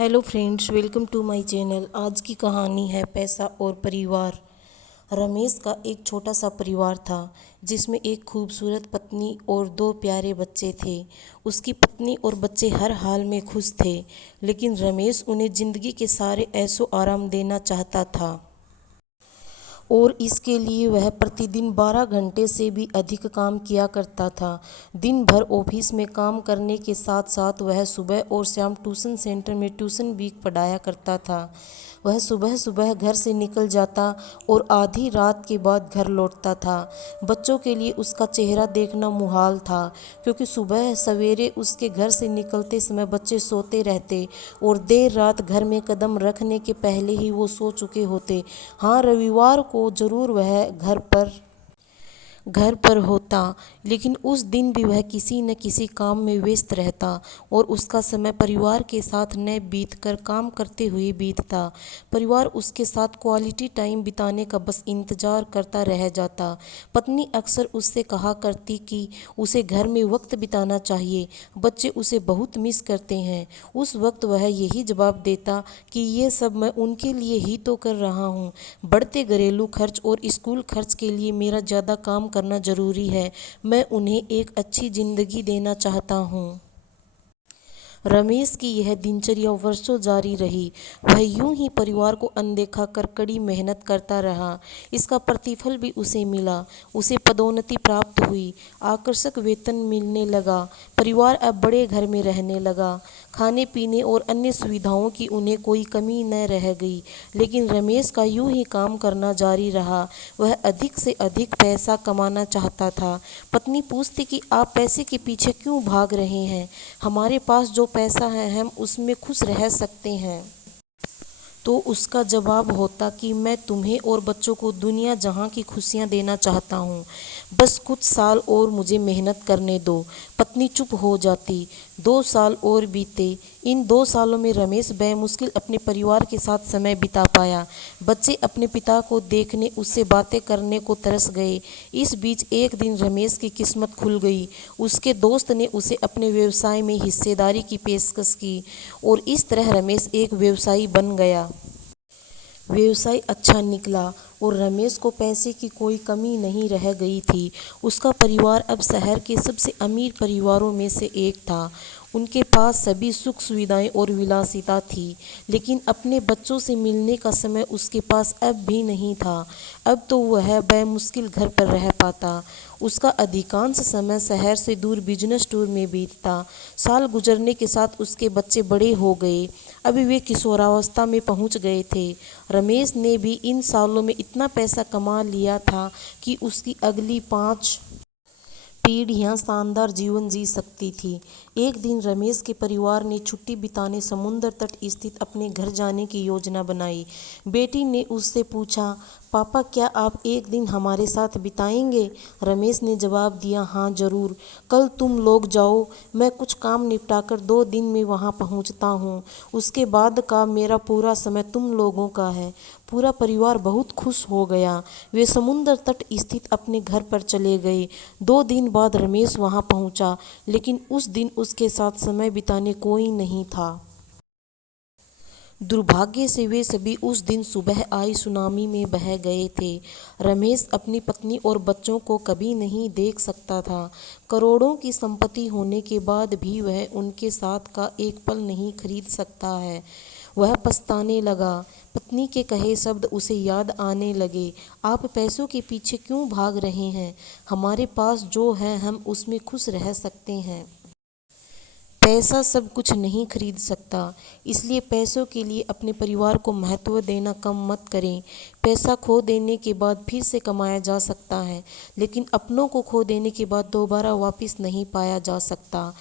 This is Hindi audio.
Hello friends, welcome to my channel. आज की कहानी है पैसा और परिवार। रमेश का एक छोटा सा परिवार था जिसमें एक खूबसूरत पत्नी और दो प्यारे बच्चे थे। उसकी पत्नी और बच्चे हर हाल में खुश थे, लेकिन रमेश उन्हें ज़िंदगी के सारे ऐशो आराम देना चाहता था और इसके लिए वह प्रतिदिन 12 घंटे से भी अधिक काम किया करता था। दिन भर ऑफिस में काम करने के साथ साथ वह सुबह और शाम ट्यूशन सेंटर में ट्यूशन भी पढ़ाया करता था। वह सुबह सुबह घर से निकल जाता और आधी रात के बाद घर लौटता था। बच्चों के लिए उसका चेहरा देखना मुहाल था, क्योंकि सुबह सवेरे उसके घर से निकलते समय बच्चे सोते रहते और देर रात घर में कदम रखने के पहले ही वो सो चुके होते। हाँ, रविवार को जरूर वह घर पर होता, लेकिन उस दिन भी वह किसी न किसी काम में व्यस्त रहता और उसका समय परिवार के साथ न बीतकर काम करते हुए बीतता। परिवार उसके साथ क्वालिटी टाइम बिताने का बस इंतजार करता रह जाता। पत्नी अक्सर उससे कहा करती कि उसे घर में वक्त बिताना चाहिए, बच्चे उसे बहुत मिस करते हैं। उस वक्त वह यही जवाब देता कि ये सब मैं उनके लिए ही तो कर रहा हूँ। बढ़ते घरेलू खर्च और स्कूल खर्च के लिए मेरा ज़्यादा काम करना ज़रूरी है। मैं उन्हें एक अच्छी ज़िंदगी देना चाहता हूँ। रमेश की यह दिनचर्या वर्षों जारी रही। वह यूं ही परिवार को अनदेखा कर कड़ी मेहनत करता रहा। इसका प्रतिफल भी उसे मिला। उसे पदोन्नति प्राप्त हुई, आकर्षक वेतन मिलने लगा। परिवार अब बड़े घर में रहने लगा। खाने पीने और अन्य सुविधाओं की उन्हें कोई कमी न रह गई। लेकिन रमेश का यूं ही काम करना जारी रहा। वह अधिक से अधिक पैसा कमाना चाहता था। पत्नी पूछती कि आप पैसे के पीछे क्यों भाग रहे हैं? हमारे पास जो पैसा है हम उसमें खुश रह सकते हैं। तो उसका जवाब होता कि मैं तुम्हें और बच्चों को दुनिया जहां की खुशियां देना चाहता हूं। बस कुछ साल और मुझे मेहनत करने दो। पत्नी चुप हो जाती। 2 साल और बीते। इन 2 सालों में रमेश बेमुश्किल अपने परिवार के साथ समय बिता पाया। बच्चे अपने पिता को देखने, उससे बातें करने को तरस गए। इस बीच एक दिन रमेश की किस्मत खुल गई। उसके दोस्त ने उसे अपने व्यवसाय में हिस्सेदारी की पेशकश की और इस तरह रमेश एक व्यवसायी बन गया। व्यवसाय अच्छा निकला और रमेश को पैसे की कोई कमी नहीं रह गई थी। उसका परिवार अब शहर के सबसे अमीर परिवारों में से एक था। उनके पास सभी सुख सुविधाएं और विलासिता थी, लेकिन अपने बच्चों से मिलने का समय उसके पास अब भी नहीं था। अब तो वह बेमुश्किल घर पर रह पाता। उसका अधिकांश समय शहर से दूर बिजनेस टूर में बीतता। साल गुजरने के साथ उसके बच्चे बड़े हो गए। अभी वे किशोरावस्था में पहुंच गए थे। रमेश ने भी इन सालों में इतना पैसा कमा लिया था कि उसकी अगली 5 पीढ़ियां शानदार जीवन जी सकती थी। एक दिन रमेश के परिवार ने छुट्टी बिताने समुद्र तट स्थित अपने घर जाने की योजना बनाई। बेटी ने उससे पूछा, पापा क्या आप एक दिन हमारे साथ बिताएंगे? रमेश ने जवाब दिया, हाँ जरूर। कल तुम लोग जाओ, मैं कुछ काम निपटाकर 2 दिन में वहाँ पहुँचता हूँ। उसके बाद का मेरा पूरा समय तुम लोगों का है। पूरा परिवार बहुत खुश हो गया। वे समुद्र तट स्थित अपने घर पर चले गए। 2 दिन बाद रमेश वहाँ पहुँचा, लेकिन उस दिन उसके साथ समय बिताने कोई नहीं था। दुर्भाग्य से वे सभी उस दिन सुबह आई सुनामी में बह गए थे। रमेश अपनी पत्नी और बच्चों को कभी नहीं देख सकता था। करोड़ों की संपत्ति होने के बाद भी वह उनके साथ का एक पल नहीं खरीद सकता है। वह पछताने लगा। पत्नी के कहे शब्द उसे याद आने लगे। आप पैसों के पीछे क्यों भाग रहे हैं? हमारे पास जो है हम उसमें खुश रह सकते हैं। पैसा सब कुछ नहीं खरीद सकता, इसलिए पैसों के लिए अपने परिवार को महत्व देना कम मत करें। पैसा खो देने के बाद फिर से कमाया जा सकता है, लेकिन अपनों को खो देने के बाद दोबारा वापस नहीं पाया जा सकता।